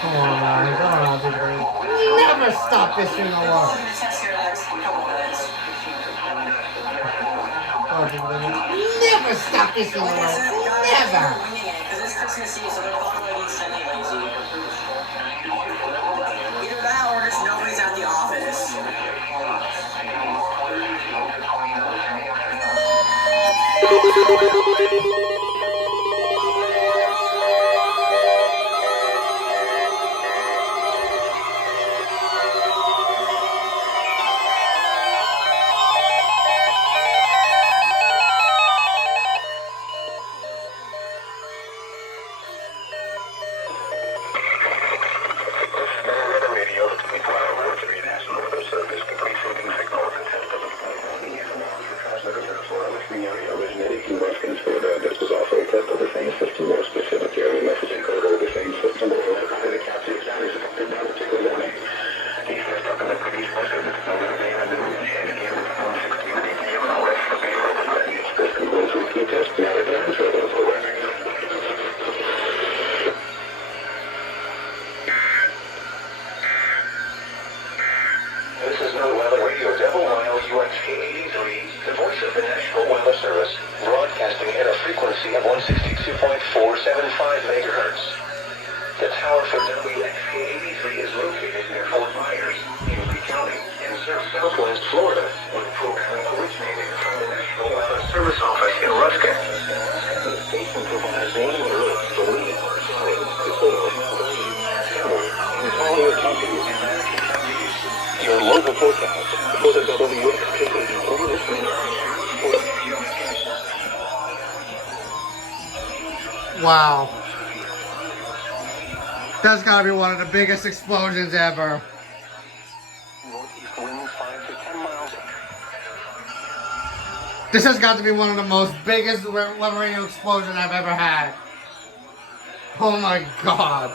Come on, man. Come on, people. Never stop this in the world. Oh, people, never stop this in the world. Never. Either that or just nobody's at the office. Originated from Russians, but this was also a test of the same system, more specifically a messaging code over the same system, but the capture exactly affected by a particular warning. These are stuck in the police record, this is no way they have been and here is 116 DPM and arrest for being overthreatened. This concludes the key test, now the damage are those awareness. This is New Weather Radio Devil Mile UXK 83, the voice of the National Weather Service, broadcasting at a frequency of 162.475 megahertz. The tower for WXK 83 is located near Fort Myers, Lee County, in southwest Florida, with programming originating from the National Weather Service office in Ruskin. The station provides morning alerts for wind, flooding, hail, and all your counties. Your local forecast for the WXK 83 listening. Wow. That's gotta be one of the biggest explosions ever. Northeast winds 5 to 10 miles. This has got to be one of the most biggest weather radio explosions I've ever had. Oh my god.